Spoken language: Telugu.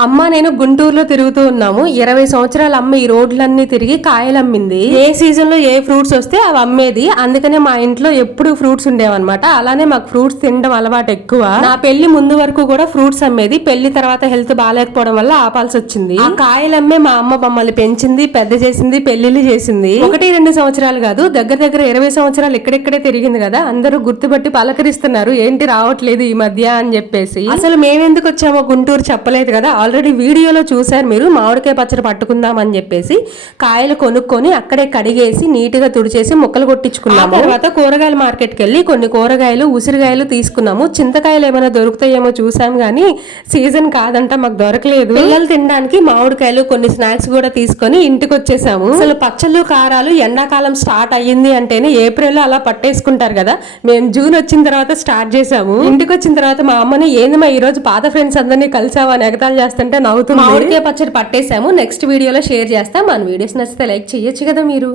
అమ్మ నేను గుంటూరులో తిరుగుతూ ఉన్నాము. 20 సంవత్సరాల అమ్మ ఈ రోడ్లన్నీ తిరిగి కాయలు అమ్మింది. ఏ సీజన్ లో ఏ ఫ్రూట్స్ వస్తే అవి అమ్మేది. అందుకనే మా ఇంట్లో ఎప్పుడు ఫ్రూట్స్ ఉండేవన్నమాట. అలానే మాకు ఫ్రూట్స్ తినడం అలవాటు ఎక్కువ. నా పెళ్లి ముందు వరకు కూడా ఫ్రూట్స్ అమ్మేది. పెళ్లి తర్వాత హెల్త్ బాగాలేకపోవడం వల్ల ఆపాల్సి వచ్చింది. ఆ కాయలు అమ్మే మా అమ్మ మమ్మల్ని పెంచింది, పెద్ద చేసింది, పెళ్లిళ్ళు చేసింది. 1-2 సంవత్సరాలు కాదు, దగ్గర దగ్గర 20 సంవత్సరాలు ఇక్కడెక్కడే తిరిగింది కదా. అందరూ గుర్తుపట్టి పలకరిస్తున్నారు, ఏంటి రావట్లేదు ఈ మధ్య అని చెప్పేసి. అసలు మేమెందుకు వచ్చామో గుంటూరు చెప్పలేదు కదా. ఆల్రెడీ వీడియోలో చూసారు మీరు. మామిడికాయ పచ్చడి పట్టుకుందాం అని చెప్పేసి కాయలు కొనుక్కొని అక్కడే కడిగేసి నీట్ గా తుడిచేసి ముక్కలు కొట్టించుకున్నాము. తర్వాత కూరగాయల మార్కెట్ కి వెళ్ళి కొన్ని కూరగాయలు, ఉసిరికాయలు తీసుకున్నాము. చింతకాయలు ఏమైనా దొరుకుతాయేమో చూసాం గానీ సీజన్ కాదంట, మాకు దొరకలేదు. పిల్లలు తినడానికి మామిడికాయలు, కొన్ని స్నాక్స్ కూడా తీసుకొని ఇంటికి వచ్చేసాము. అసలు పచ్చళ్ళు, కారాలు ఎండాకాలం స్టార్ట్ అయ్యింది అంటేనే ఏప్రిల్ అలా పట్టేసుకుంటారు కదా. మేము జూన్ వచ్చిన తర్వాత స్టార్ట్ చేసాము. ఇంటికి వచ్చిన తర్వాత మా అమ్మని ఏందమ్మా ఈ రోజు పాత ఫ్రెండ్స్ అందరినీ కలిసావా అని ఎగతాలు చేస్తుంటే నవ్వుతుంది. మామిడికాయ పచ్చడి పట్టేసాము. నెక్స్ట్ వీడియోలో షేర్ చేస్తాం. మన వీడియోస్ నచ్చితే లైక్ చేయొచ్చు కదా మీరు.